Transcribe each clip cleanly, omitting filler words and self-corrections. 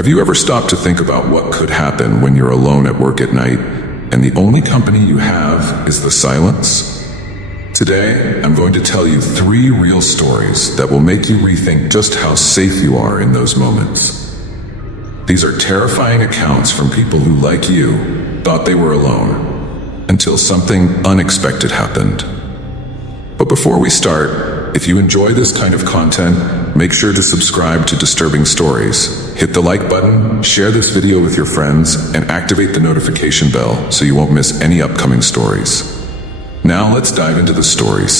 Have you ever stopped to think about what could happen when you're alone at work at night, and the only company you have is the silence? Today, I'm going to tell you 3 real stories that will make you rethink just how safe you are in those moments. These are terrifying accounts from people who, like you, thought they were alone, until something unexpected happened. But before we start, if you enjoy this kind of content, make sure to subscribe to Disturbing Stories. Hit the like button, share this video with your friends, and activate the notification bell so you won't miss any upcoming stories. Now let's dive into the stories.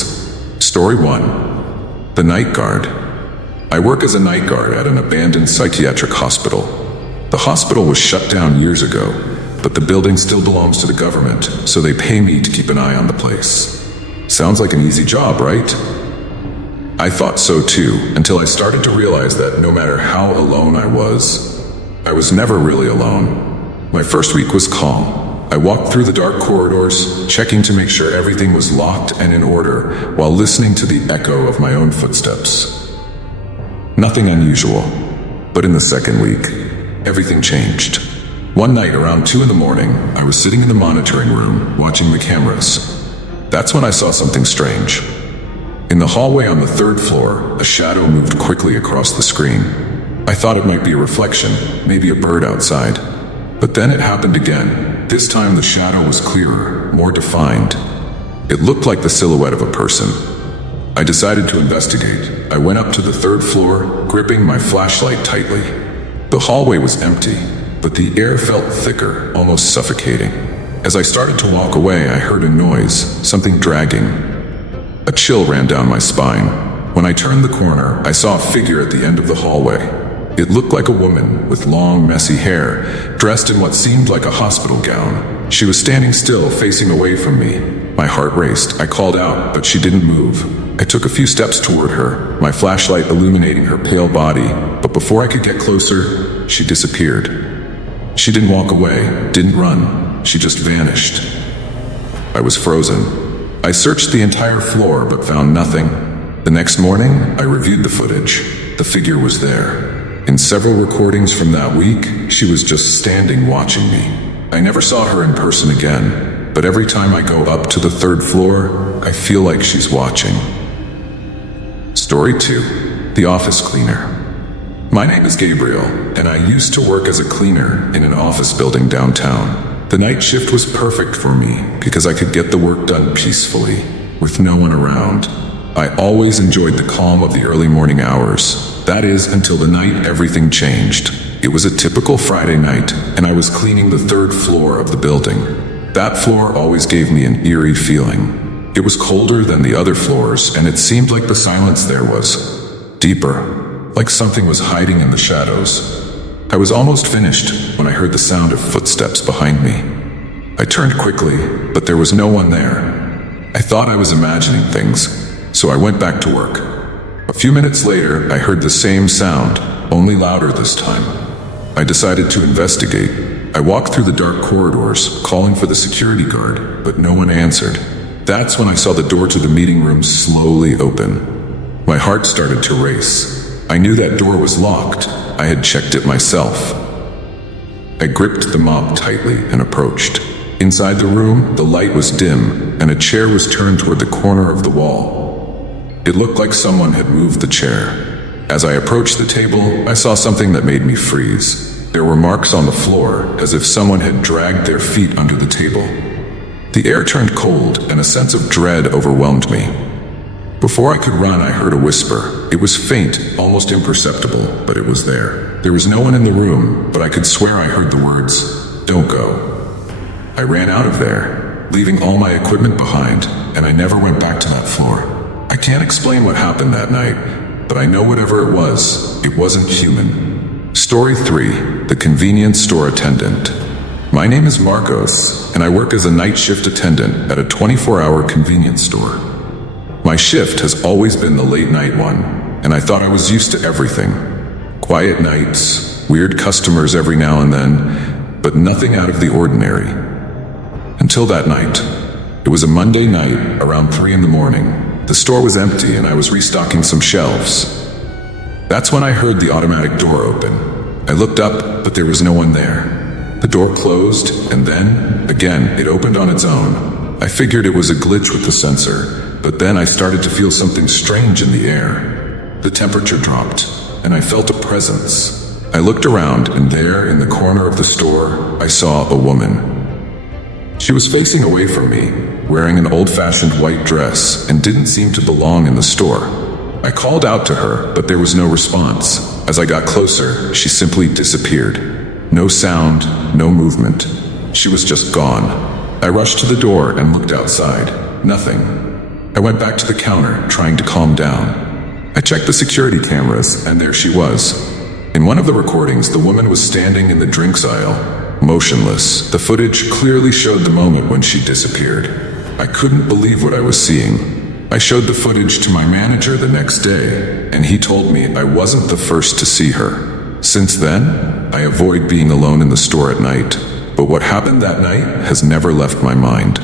Story 1. The Night Guard. I work as a night guard at an abandoned psychiatric hospital. The hospital was shut down years ago, but the building still belongs to the government, so they pay me to keep an eye on the place. Sounds like an easy job, right? I thought so too, until I started to realize that no matter how alone I was never really alone. My first week was calm. I walked through the dark corridors, checking to make sure everything was locked and in order, while listening to the echo of my own footsteps. Nothing unusual, but in the second week, everything changed. One night around 2 a.m, I was sitting in the monitoring room, watching the cameras. That's when I saw something strange. In the hallway on the 3rd floor, a shadow moved quickly across the screen. I thought it might be a reflection, maybe a bird outside. But then it happened again. This time the shadow was clearer, more defined. It looked like the silhouette of a person. I decided to investigate. I went up to the 3rd floor, gripping my flashlight tightly. The hallway was empty, but the air felt thicker, almost suffocating. As I started to walk away, I heard a noise, something dragging. A chill ran down my spine. When I turned the corner, I saw a figure at the end of the hallway. It looked like a woman with long, messy hair, dressed in what seemed like a hospital gown. She was standing still, facing away from me. My heart raced. I called out, but she didn't move. I took a few steps toward her, my flashlight illuminating her pale body, but before I could get closer, she disappeared. She didn't walk away, didn't run. She just vanished. I was frozen. I searched the entire floor but found nothing. The next morning, I reviewed the footage. The figure was there. In several recordings from that week, she was just standing watching me. I never saw her in person again, but every time I go up to the 3rd floor, I feel like she's watching. Story 2. The Office Cleaner. My name is Gabriel, and I used to work as a cleaner in an office building downtown. The night shift was perfect for me because I could get the work done peacefully, with no one around. I always enjoyed the calm of the early morning hours. That is, until the night everything changed. It was a typical Friday night, and I was cleaning the 3rd floor of the building. That floor always gave me an eerie feeling. It was colder than the other floors, and it seemed like the silence there was deeper, like something was hiding in the shadows. I was almost finished when I heard the sound of footsteps behind me. I turned quickly, but there was no one there. I thought I was imagining things, so I went back to work. A few minutes later, I heard the same sound, only louder this time. I decided to investigate. I walked through the dark corridors, calling for the security guard, but no one answered. That's when I saw the door to the meeting room slowly open. My heart started to race. I knew that door was locked. I had checked it myself. I gripped the mop tightly and approached. Inside the room, the light was dim, and a chair was turned toward the corner of the wall. It looked like someone had moved the chair. As I approached the table, I saw something that made me freeze. There were marks on the floor, as if someone had dragged their feet under the table. The air turned cold, and a sense of dread overwhelmed me. Before I could run, I heard a whisper. It was faint, almost imperceptible, but it was there. There was no one in the room, but I could swear I heard the words, "Don't go." I ran out of there, leaving all my equipment behind, and I never went back to that floor. I can't explain what happened that night, but I know whatever it wasn't human. Story 3. The Convenience Store Attendant. My name is Marcos, and I work as a night shift attendant at a 24-hour convenience store. My shift has always been the late night one, and I thought I was used to everything. Quiet nights, weird customers every now and then, but nothing out of the ordinary. Until that night. It was a Monday night, around 3 a.m. The store was empty and I was restocking some shelves. That's when I heard the automatic door open. I looked up, but there was no one there. The door closed, and then, again, it opened on its own. I figured it was a glitch with the sensor, but then I started to feel something strange in the air. The temperature dropped, and I felt a presence. I looked around, and there, in the corner of the store, I saw a woman. She was facing away from me, wearing an old-fashioned white dress, and didn't seem to belong in the store. I called out to her, but there was no response. As I got closer, she simply disappeared. No sound, no movement. She was just gone. I rushed to the door and looked outside. Nothing. I went back to the counter, trying to calm down. I checked the security cameras, and there she was. In one of the recordings, the woman was standing in the drinks aisle, motionless. The footage clearly showed the moment when she disappeared. I couldn't believe what I was seeing. I showed the footage to my manager the next day, and he told me I wasn't the first to see her. Since then, I avoid being alone in the store at night, but what happened that night has never left my mind.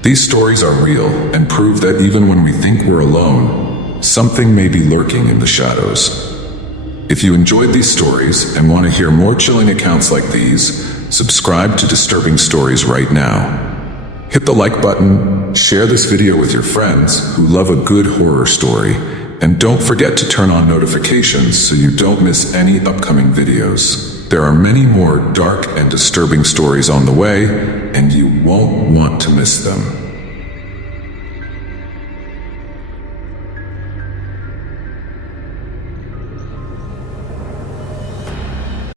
These stories are real and prove that even when we think we're alone, something may be lurking in the shadows. If you enjoyed these stories and want to hear more chilling accounts like these, subscribe to Disturbing Stories right now. Hit the like button, share this video with your friends who love a good horror story, and don't forget to turn on notifications so you don't miss any upcoming videos. There are many more dark and disturbing stories on the way, and you won't want to miss them.